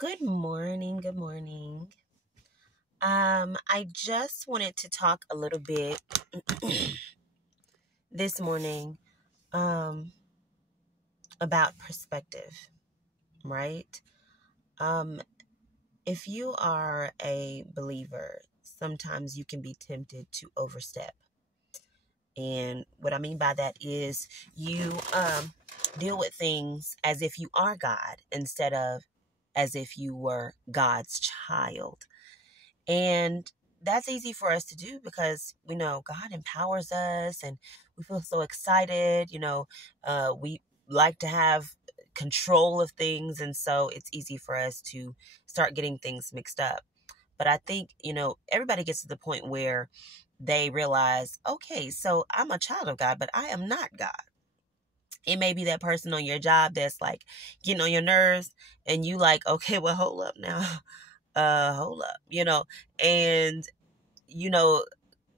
Good morning. Good morning. I just wanted to talk a little bit this morning um about perspective, right? Um if you are a believer, sometimes you can be tempted to overstep. And what I mean by that is you deal with things as if you are God instead of as if you were God's child. And that's easy for us to do because we know God empowers us and we feel so excited. We like to have control of things. And so it's easy for us to start getting things mixed up. But I think, everybody gets to the point where they realize, okay, so I'm a child of God, but I am not God. It may be that person on your job that's like getting on your nerves and you like, okay, well, hold up now. Hold up, and you know,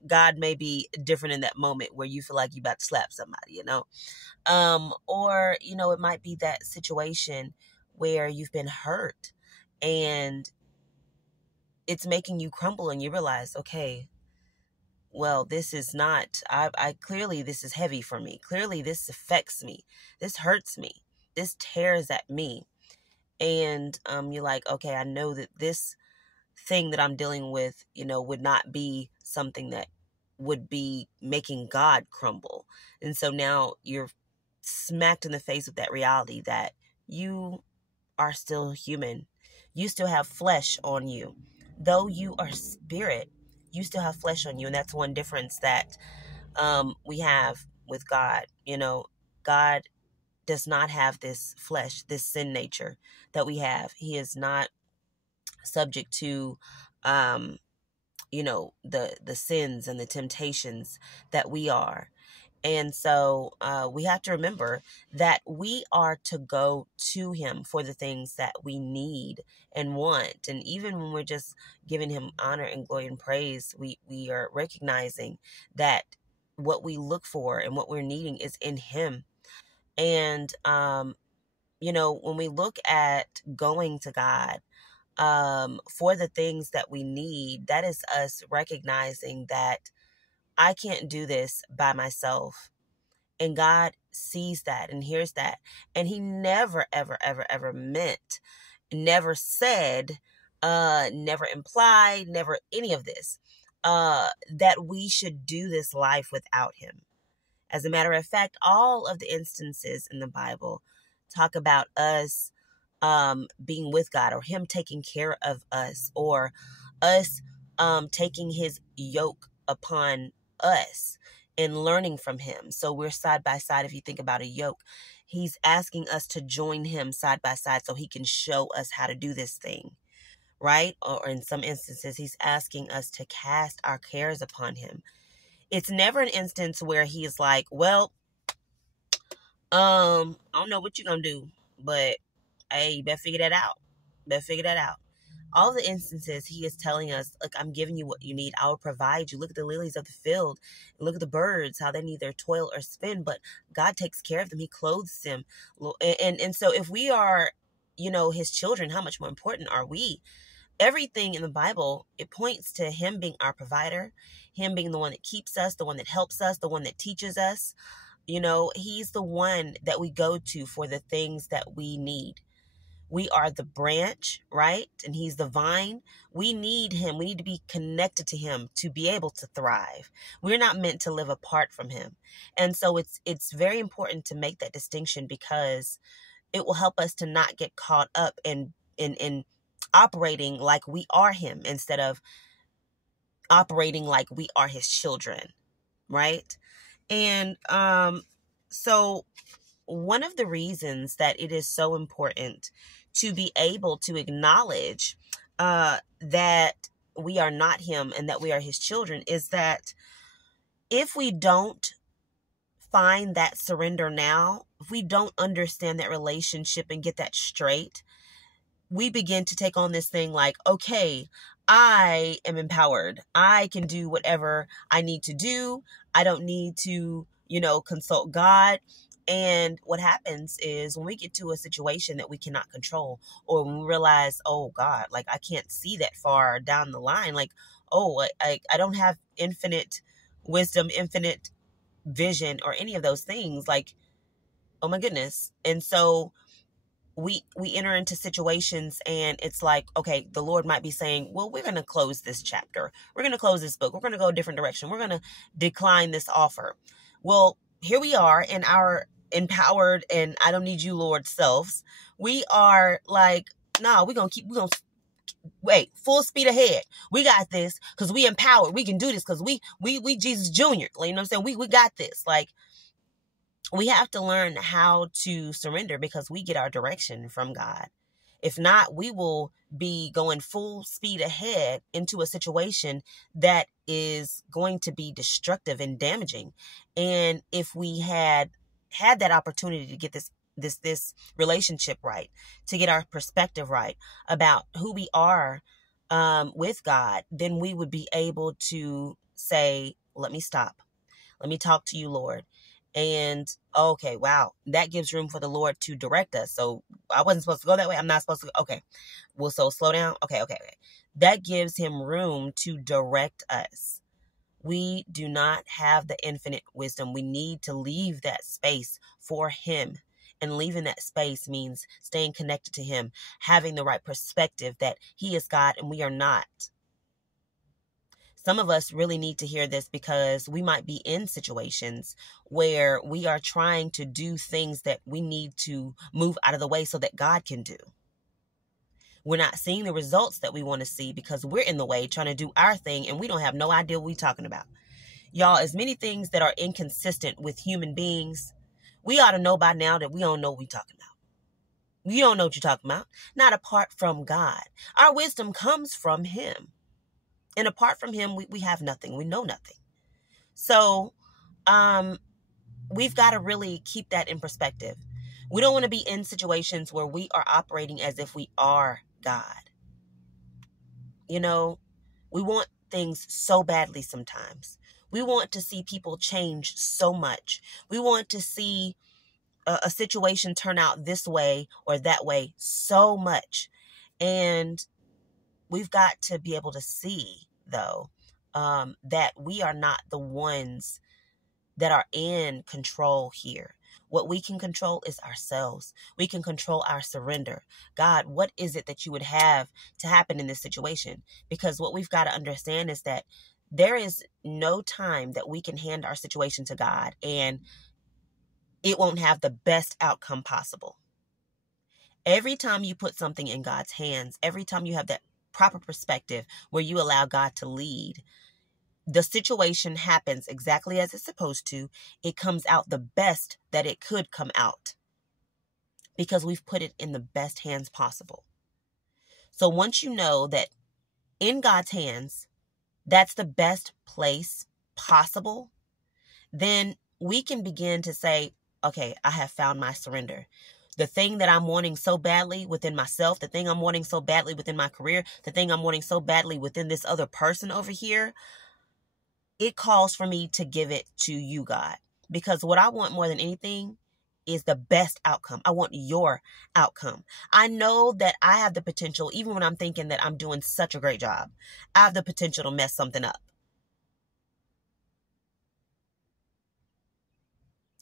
God may be different in that moment where you feel like you about to slap somebody, or, it might be that situation where you've been hurt and it's making you crumble and you realize, okay, well, this is not, I clearly this is heavy for me. Clearly this affects me. This hurts me. This tears at me. And you're like, okay, I know that this thing that I'm dealing with, would not be something that would be making God crumble. And so now you're smacked in the face with that reality that you are still human. You still have flesh on you. Though you are spirit, you still have flesh on you. And that's one difference that we have with God. God does not have this flesh, this sin nature that we have. He is not subject to the sins and the temptations that we are. And so we have to remember that we are to go to him for the things that we need and want. And even when we're just giving him honor and glory and praise, we are recognizing that what we look for and what we're needing is in him. And when we look at going to God for the things that we need, that is us recognizing that I can't do this by myself. And God sees that and hears that. And he never, ever, ever, ever meant, never said, never implied, never any of this, that we should do this life without him. As a matter of fact, all of the instances in the Bible talk about us being with God, or him taking care of us, or us taking his yoke upon us and learning from him. So we're side by side. If you think about a yoke, he's asking us to join him side by side so he can show us how to do this thing, right? Or in some instances, he's asking us to cast our cares upon him. It's never an instance where he is like, well, I don't know what you're gonna do, but hey, you better figure that out. Better figure that out. All the instances he is telling us, look, I'm giving you what you need. I will provide you. Look at the lilies of the field. Look at the birds, how they neither toil or spin, but God takes care of them. He clothes them. And so if we are, his children, how much more important are we? Everything in the Bible, it points to him being our provider, him being the one that keeps us, the one that helps us, the one that teaches us. He's the one that we go to for the things that we need. We are the branch, right? And he's the vine. We need him. We need to be connected to him to be able to thrive. We're not meant to live apart from him. And so it's very important to make that distinction because it will help us to not get caught up in operating like we are him instead of operating like we are his children, right? And so one of the reasons that it is so important to be able to acknowledge that we are not him and that we are his children is that if we don't find that surrender now, if we don't understand that relationship and get that straight, we begin to take on this thing like, okay, I am empowered. I can do whatever I need to do. I don't need to, consult God. And what happens is when we get to a situation that we cannot control, or when we realize, oh God, like I can't see that far down the line, like, oh, I don't have infinite wisdom, infinite vision, or any of those things, like, oh my goodness. And so we enter into situations, and it's like, okay, the Lord might be saying, well, we're going to close this chapter. We're going to close this book. We're going to go a different direction. We're going to decline this offer. Well, here we are in our empowered and I don't need you, Lord selves. We are like, no, we're going to wait, full speed ahead. We got this because we empowered. We can do this because we Jesus Jr. Like, you know what I'm saying? We got this. Like, we have to learn how to surrender because we get our direction from God. If not, we will be going full speed ahead into a situation that is going to be destructive and damaging. And if we had that opportunity to get this relationship right, to get our perspective right about who we are with God, then we would be able to say, let me stop. Let me talk to you, Lord. And okay, wow, that gives room for the Lord to direct us. So I wasn't supposed to go that way. I'm not supposed to. Okay, well, so slow down. Okay. That gives him room to direct us. We do not have the infinite wisdom. We need to leave that space for him. And leaving that space means staying connected to him, having the right perspective that he is God and we are not. Some of us really need to hear this because we might be in situations where we are trying to do things that we need to move out of the way so that God can do. We're not seeing the results that we want to see because we're in the way trying to do our thing and we don't have no idea what we're talking about. Y'all, as many things that are inconsistent with human beings, we ought to know by now that we don't know what we're talking about. You don't know what you're talking about. Not apart from God. Our wisdom comes from him. And apart from him, we have nothing. We know nothing. So we've got to really keep that in perspective. We don't want to be in situations where we are operating as if we are God. You know, we want things so badly sometimes. We want to see people change so much. We want to see a situation turn out this way or that way so much. And we've got to be able to see, though, that we are not the ones that are in control here. What we can control is ourselves. We can control our surrender. God, what is it that you would have to happen in this situation? Because what we've got to understand is that there is no time that we can hand our situation to God and it won't have the best outcome possible. Every time you put something in God's hands, every time you have that proper perspective where you allow God to lead, the situation happens exactly as it's supposed to. It comes out the best that it could come out because we've put it in the best hands possible. So once you know that in God's hands, that's the best place possible, then we can begin to say, okay, I have found my surrender. The thing that I'm wanting so badly within myself, the thing I'm wanting so badly within my career, the thing I'm wanting so badly within this other person over here, it calls for me to give it to you, God. Because what I want more than anything is the best outcome. I want your outcome. I know that I have the potential, even when I'm thinking that I'm doing such a great job, I have the potential to mess something up.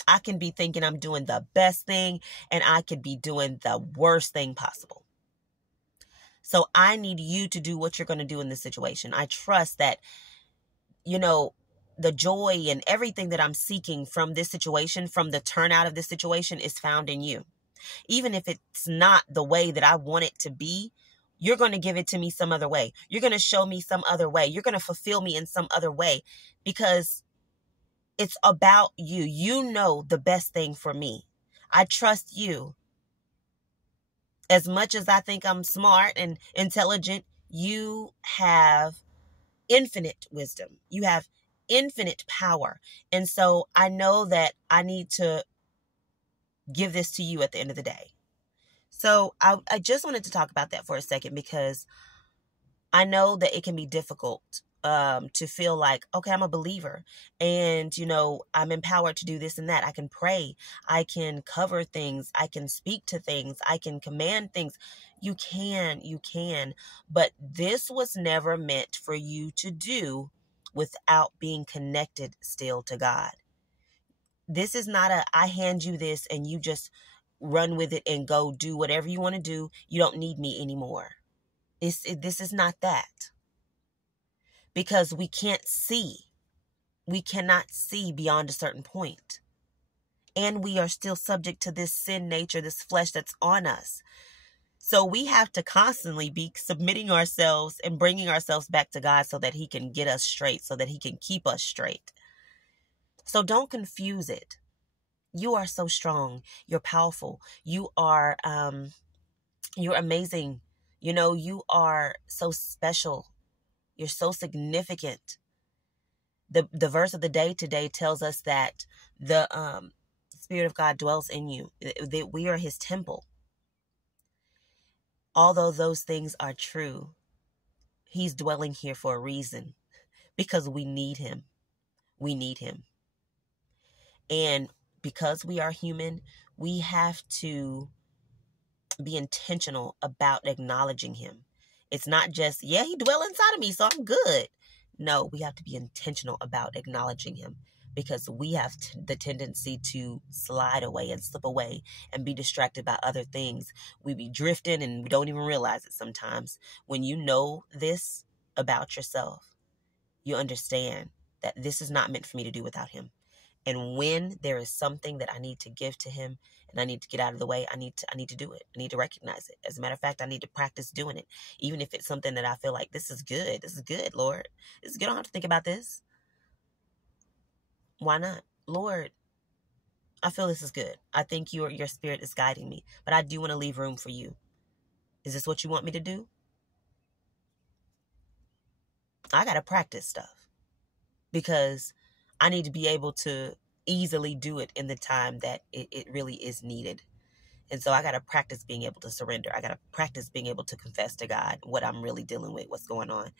I can be thinking I'm doing the best thing and I could be doing the worst thing possible. So I need you to do what you're going to do in this situation. I trust that, you know, the joy and everything that I'm seeking from this situation, from the turnout of this situation, is found in you. Even if it's not the way that I want it to be, you're going to give it to me some other way. You're going to show me some other way. You're going to fulfill me in some other way because it's about you. You know the best thing for me. I trust you. As much as I think I'm smart and intelligent, you have infinite wisdom. You have infinite power. And so I know that I need to give this to you at the end of the day. So I just wanted to talk about that for a second because I know that it can be difficult to feel like, okay, I'm a believer and, I'm empowered to do this and that. I can pray. I can cover things. I can speak to things. I can command things. You can. But this was never meant for you to do without being connected still to God. This is not I hand you this and you just run with it and go do whatever you want to do. You don't need me anymore. This is not that. Because we can't see. We cannot see beyond a certain point. And we are still subject to this sin nature, this flesh that's on us. So we have to constantly be submitting ourselves and bringing ourselves back to God so that he can get us straight, so that he can keep us straight. So don't confuse it. You are so strong. You're powerful. You're amazing. You are so special. You're so significant. The verse of the day today tells us that the Spirit of God dwells in you, that we are his temple. Although those things are true, he's dwelling here for a reason, because we need him. We need him. And because we are human, we have to be intentional about acknowledging him. It's not just, yeah, he dwells inside of me, so I'm good. No, we have to be intentional about acknowledging him, because we have the tendency to slide away and slip away and be distracted by other things. We be drifting and we don't even realize it sometimes. When you know this about yourself, you understand that this is not meant for me to do without him. And when there is something that I need to give to him and I need to get out of the way, I need to do it. I need to recognize it. As a matter of fact, I need to practice doing it. Even if it's something that I feel like, this is good. This is good, Lord. This is good. I don't have to think about this. Why not? Lord, I feel this is good. I think your spirit is guiding me, but I do want to leave room for you. Is this what you want me to do? I got to practice stuff, because I need to be able to easily do it in the time that it really is needed. And so I got to practice being able to surrender. I got to practice being able to confess to God what I'm really dealing with, what's going on.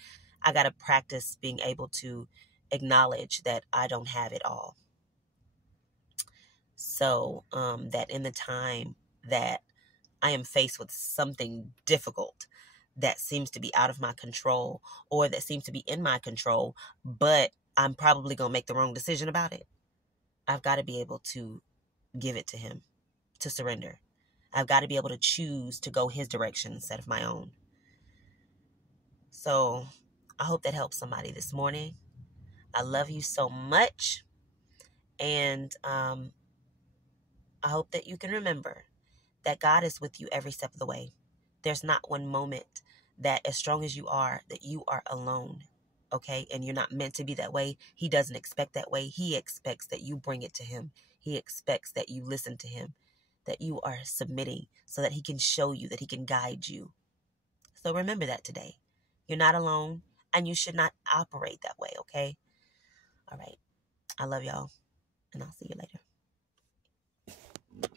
I got to practice being able to acknowledge that I don't have it all. So that in the time that I am faced with something difficult that seems to be out of my control, or that seems to be in my control, but I'm probably going to make the wrong decision about it, I've got to be able to give it to him, to surrender. I've got to be able to choose to go his direction instead of my own. So I hope that helps somebody this morning. I love you so much. And I hope that you can remember that God is with you every step of the way. There's not one moment that, as strong as you are, that you are alone. Okay? And you're not meant to be that way. He doesn't expect that way. He expects that you bring it to him. He expects that you listen to him, that you are submitting so that he can show you, that he can guide you. So remember that today. You're not alone, and you should not operate that way, okay? All right. I love y'all, and I'll see you later.